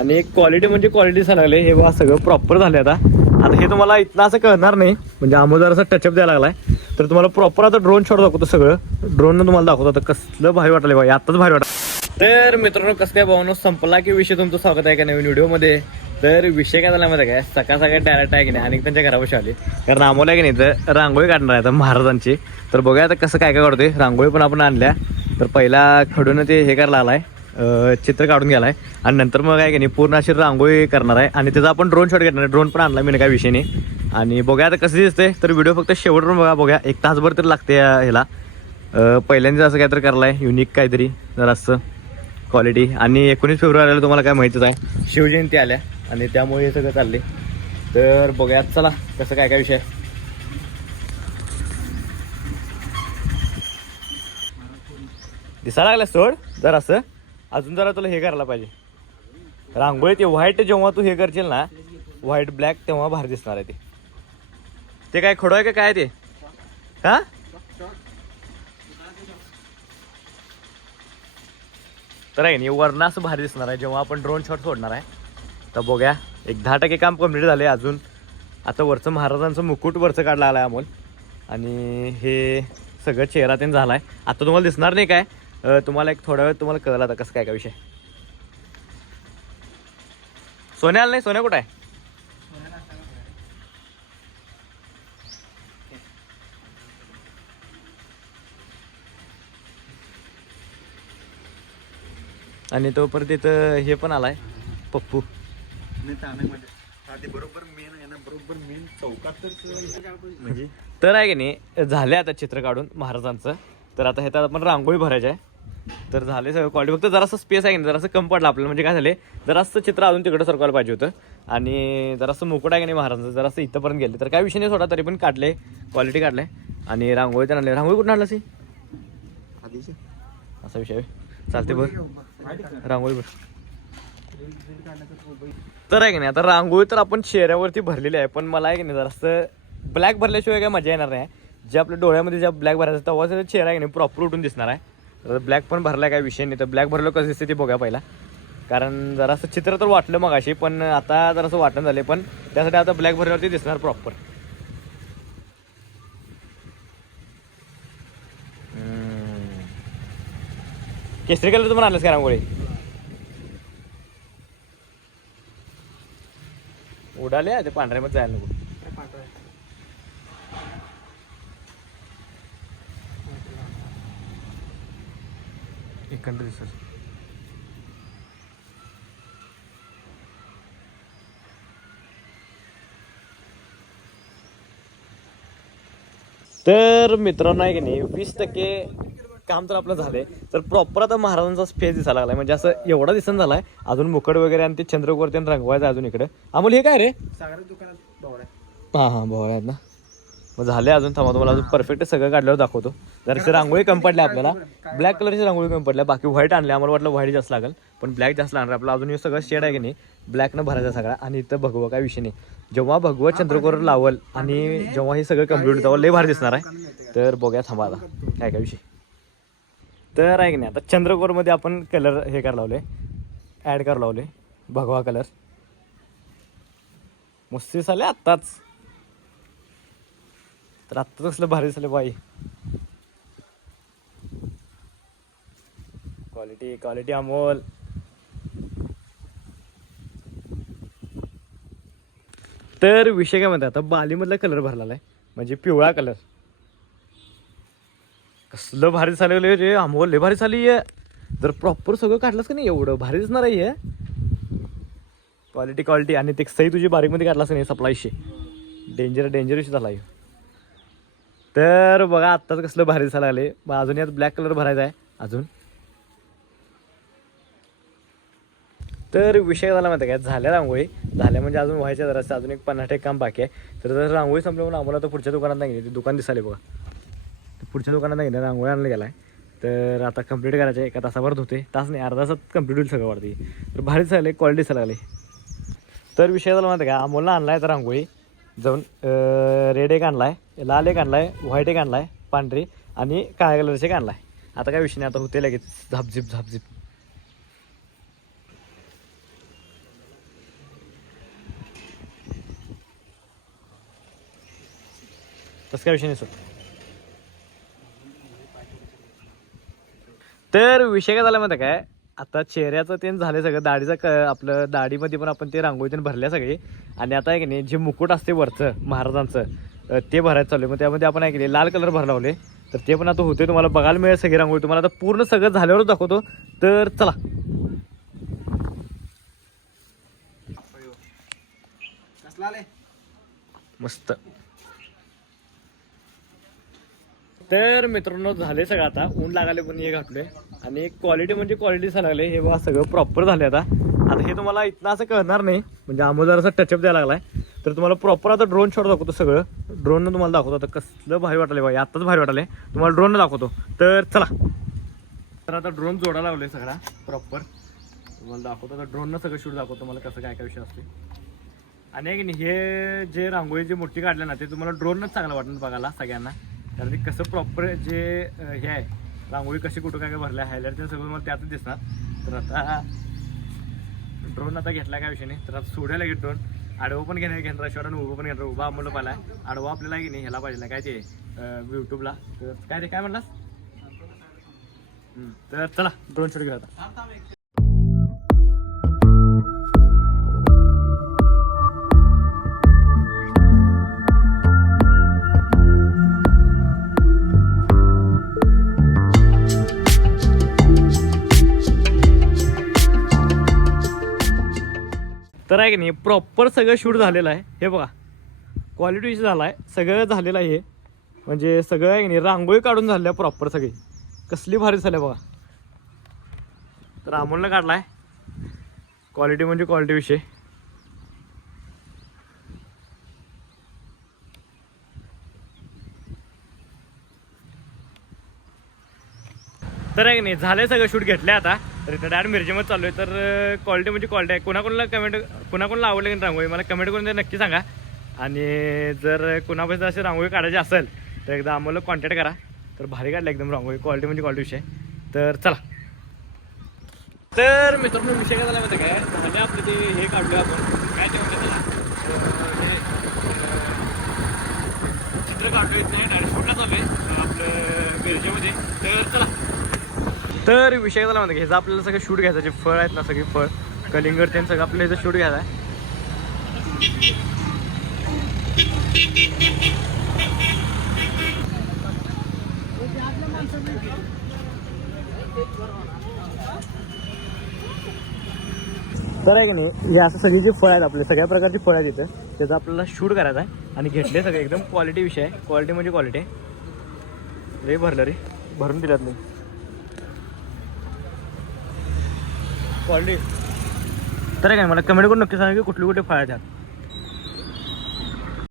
आणि क्वालिटी म्हणजे क्वालिटी लागले. हे बघा सगळं प्रॉपर झाले. आता हे तुम्हाला इथलं असं कळणार नाही, म्हणजे अमोल जर असं टचअप द्यायला लागलाय तर तुम्हाला प्रॉपर आता ड्रोन शॉट दाखवतो. सगळं ड्रोननं तुम्हाला दाखवतो. आता कसलं भारी वाटलं बघा, आत्ताच भारी वाटलं. तर मित्रांनो कसं काय भावनो संपला की विषय. तुमचं स्वागत आहे का नवीन व्हिडिओमध्ये. तर विषय काय झाला माहिती काय, सकाळ डायरेक्ट आहे की नाही आणि त्यांच्या घरापाशी आले, कारण आम्हाला की नाही तर रांगोळी काढणार आहे आता महाराजांची. तर बघूया आता कसं काय काय काढतोय. रांगोळी पण आपण आणल्या. तर पहिला खडून ते हे करायला आलाय, चित्र काढून गेलाय आणि नंतर मग काय की नाही पूर्ण अशी रांगोळी करणार आहे आणि त्याचा आपण ड्रोन शॉट घेणार आहे. ड्रोन पण आणला मी काय विषय नाही. आणि बघूया आता कसं दिसतंय. तर व्हिडिओ फक्त शेवटून बघा. 1 तासभर तरी लागते ह्याला. पहिल्यांदा असं काहीतरी करायला आहे, युनिक काहीतरी जरासं क्वालिटी. आणि 19 फेब्रुवारीला तुम्हाला काय माहितीच आहे शिवजयंती आल्या आणि त्यामुळे हे सगळं चालले. तर बघूयात चला कसं काय काय विषय. दिसायला लागला सोड जरासं, अजून जरा तुला हे करायला पाहिजे. रांगोळी ते व्हाईट जेव्हा तू हे करशील ना, व्हाईट ब्लॅक, तेव्हा भारी दिसणार आहे. ते काय खडो आहे का काय ते, हा तर आहे नाही वरनं असं भारी दिसणार आहे जेव्हा आपण ड्रोन शॉट सोडणार आहे. तर बघूया, एक 10% काम कम्प्लीट झाले. अजून आता वरचं महाराजांचं मुकुट वरचं काढला आला आहे अमोल. आणि हे सगळं चेहरा त्यांनी झाला आहे. आता तुम्हाला दिसणार नाही काय, तुम्हाला एक थोड्या वेळ तुम्हाला कळलं आता कसं काय काय विषय. सोन्या आला नाही, सोन्या कुठं आहे. आणि तो परत तिथं हे पण आलाय पप्पू. बरोबर मेन चौकातच म्हणजे तर आहे की नाही झाले आता चित्र काढून महाराजांचं. तर आता ह्याच्यात आपण रांगोळी भरायची आहे. तर झाले सगळं क्वालिटी. फक्त जरासं स्पेस आहे की नाही, जरासं कम पडलं आपल्याला. म्हणजे काय झाले, जरासं चित्र अजून तिकडं सरकवायला पाहिजे होतं. आणि जरासं मुकुट आहे की नाही महाराजांचं, जरासं इथंपर्यंत गेले. तर काय विषय नाही सोडा, तरी पण काढले, क्वालिटी काढले. आणि रांगोळी तर आणले. रांगोळी कुठून आणला सी असा विषय चालते बघ. रांगोळी बघ तर आहे की नाही. आता रांगोळी तर आपण चेहऱ्यावरती भरलेली आहे, पण मला आहे की नाही जरासं ब्लॅक भरल्याशिवाय काय मजा येणार नाही. जे आपल्या डोळ्यामध्ये ज्या ब्लॅक भरायचं तेव्हा चेहरा आहे की नाही प्रॉपर उठून दिसणार आहे. तर ब्लॅक पण भरलाय काय विषय नाही. तर ब्लॅक भरलं कसं दिसते ते बघा पहिला, कारण जरासं चित्र तर वाटलं मग अशी, पण आता जरासं वाटण झाले. पण त्यासाठी आता ब्लॅक भरल्यावरती दिसणार प्रॉपर. केसरी कलर तुम्हाला आणलंस का रांगोळी. उडाले ते पांढऱ्यामध्ये जायला नको. एकंदर दिसत तर मित्रांनो आहे की नाही 20% काम तर आपलं झालंय. तर प्रॉपर आता महाराजांचा स्पेस दिसायला लागलाय, म्हणजे असं एवढा दिसन झालाय. अजून मुकड वगैरे आणि ते चंद्रकोर त्यांनी रंगवायचं अजून इकडे. अमोल हे काय रे, सागर दुकानात भोवरा. हां भोवळ्या आहेत ना. मग झाले अजून, थांबा तुम्हाला अजून परफेक्ट सगळं काढल्यावर दाखवतो. जराशी रांगोळी कमी पडल्या आपल्याला, ब्लॅक कलरची रांगोळी कमी पडल्या. बाकी व्हाईट आणले, आम्हाला वाटलं व्हाईट जास्त लागेल पण ब्लॅक जास्त लागणार आपला. अजून हे सगळं शेड आहे की नाही ब्लॅकनं भरायचा सगळा. आणि इथं भगवं काय विषय नाही, जेव्हा भगवं चंद्रकोर लावल आणि जेव्हा हे सगळं कम्प्लीट होईल तेव्हा लय भारी दिसणार आहे. तर बघूया थांबा आता काय काय विषय. तर आहे की नाही आता चंद्रकोरमध्ये आपण कलर हे करायला लावले, ॲड करायला लावले भगवा कलर. मस्त दिसाले आत्ताच. तर आत्ताच कसलं भारी दिसले बाई. Quality quality Amol. तर विषय काय म्हणतात, आता बालीमधला कलर भरलेला आहे, म्हणजे पिवळा कलर. कसलं भारी झालेलं रे अमोल, लय भारी झाली आहे. जर प्रॉपर सगळं काढलंस का नाही एवढं भारी दिसणार आहे. Quality quality. आणि ते सही तुझी बारीकमध्ये काढलास नाही सप्लायशी, डेंजरस झाला आहे. तर बघा आत्ताच कसलं भारी दिसायला लागले. मग अजून यात ब्लॅक कलर भरायचा आहे अजून. तर विषय झाला माहिती काय, झाल्या रांगोळी झाल्या म्हणजे अजून व्हायच्या जरासं, अजून एक 50% काम बाकी आहे. तर जर रांगोळी संपल्या म्हणून आम्हाला तर पुढच्या दुकानात नाही गेली, ते दुकान दिसाले बघा. तर पुढच्या दुकानात नाही गेलं, रांगोळी आणलं गेला आहे. तर आता कंप्लीट करायचं आहे, 1 तासाभरात होते. तास नाही, अर्धा तासात कंप्लीट होईल सगळं वाटते. तर भारीच झालं, क्वालिटी दिसायला लागली. तर विषय झाला माहिती का, अमोलला आणला आहे तर रांगोळी जाऊन रेड एक आणला आहे, लाल एक आणला आहे, व्हाईट एक आणला आहे, पांढरी आणि काळ्या कलरचे एक आणला आहे. आता काय विषय नाही, आता होते लगेच झापझिप. तसं काय विषय नाही सर. तर विषय काय झाला माहिती काय, आता चेहऱ्याचं ते झालं सगळं, दाढीचं आपलं दाढीमध्ये पण आपण ते रांगोळी त्यानं भरल्या सगळी. आणि आता आहे की नाही जे मुकुट असते वरचं महाराजांचं ते भरायचं चालू आहे. मग त्यामध्ये आपण आहे की नाही लाल कलर भरला लावले, तर ते पण आता होते. तुम्हाला बघायला मिळेल सगळी रांगोळी. तुम्हाला आता पूर्ण सगळं झाल्यावरच दाखवतो. तर चला. कसला आले मस्त. तर मित्रांनो झाले सगळं, आता ऊन लागाले पण हे घातले. आणि क्वालिटी म्हणजे क्वालिटी सांगाले हे बघा सगळं प्रॉपर झाले. आता हे तुम्हाला इथनं असं कळणार नाही, म्हणजे अमोल जरासा टचअप द्यायला लागलाय. तर तुम्हाला प्रॉपर आता ड्रोन शॉट दाखवतो. सगळं ड्रोननं तुम्हाला दाखवतो. आता कसलं भारी वाटलं बाई, आत्ताच भारी वाटले. तुम्हाला ड्रोननं दाखवतो. तर चला. तर आता ड्रोन जोडायला लावले सगळा प्रॉपर. तुम्हाला दाखवतो आता ड्रोननं सगळं शूट दाखवतो तुम्हाला कसं काय काय विषय असते. आणि की नाही हे जे रांगोळी जे मोठी काढले ना ते तुम्हाला ड्रोनच चांगलं वाटतं बघायला सगळ्यांना. कारण ते कसं प्रॉपर जे हे आहे रांगोळी कशी कुठं काय काय भरल्या हायलाईट ते सगळं मला त्यातच दिसणार. तर आता ड्रोन आता घेतला काय विषय नाही. तर आता सोडायला घेत ड्रोन आडवं पण घेणार शॉट आणि उभं पण घेणार. उभा आम्हाला पाहिला आडवा आपल्याला की नाही ह्याला पाहिजे काय ते यूट्यूबला. तर काय रे काय म्हणलास. तर चला ड्रोन शॉट घेऊ आता. तर आहे की नाही प्रॉपर सगळं शूट झालेलं आहे. हे बघा क्वालिटी झाला आहे सगळं झालेलं आहे. म्हणजे सगळं आहे की नाही रांगोळी काढून झाली आहे प्रॉपर सगळी. कसली भारी झाली बघा. तर अमोलनं काढला आहे. क्वालिटी म्हणजे क्वालिटी विषय. तर आहे की नाही झालं सगळं शूट घेतलं आता. तर इथं डायरेक्ट मिरजेमध्ये चालू आहे. तर क्वालिटी म्हणजे क्वालिटी आहे. कोणाकोणाला आवडले की रांगोळी मला कमेंट करून ते नक्की सांगा. आणि जर कोणापासून अशी रांगोळी काढायची असेल तर एकदा आम्हाला कॉन्टॅक्ट करा. तर भारी काढलं एकदम रांगोळी. क्वालिटी म्हणजे क्वालिटी विषय. तर चला. तर मित्रांनो विषय काय झाला माहिती काय, झाले आपलं ते हे काढलं आपण काय ते म्हणतात त्याला हे चित्र काढलं येत नाही डायरेक्ट शूटला चालू आहे आपलं मिरजेमध्ये. तर चला. तर विषय झाला म्हणतो ह्याचं आपल्याला सगळं शूट घ्यायचं. जे फळ आहेत ना सगळे फळ कलिंगड ते सगळं आपल्याला ह्याचं शूट घ्यायचं आहे. तर आहे की नाही हे असं सगळी जी फळ आहेत आपले सगळ्या प्रकारची फळ आहेत इथं त्याचं आपल्याला शूट करायचं आहे. आणि घेतले सगळे एकदम क्वालिटी विषय आहे. क्वालिटी म्हणजे क्वालिटी आहे. रे भरलं रे भरून दिल्यात नाही क्वालिटी. तर काय मला कमेंट करून नक्की सांगा की कुठली कुठे फळ आहेत.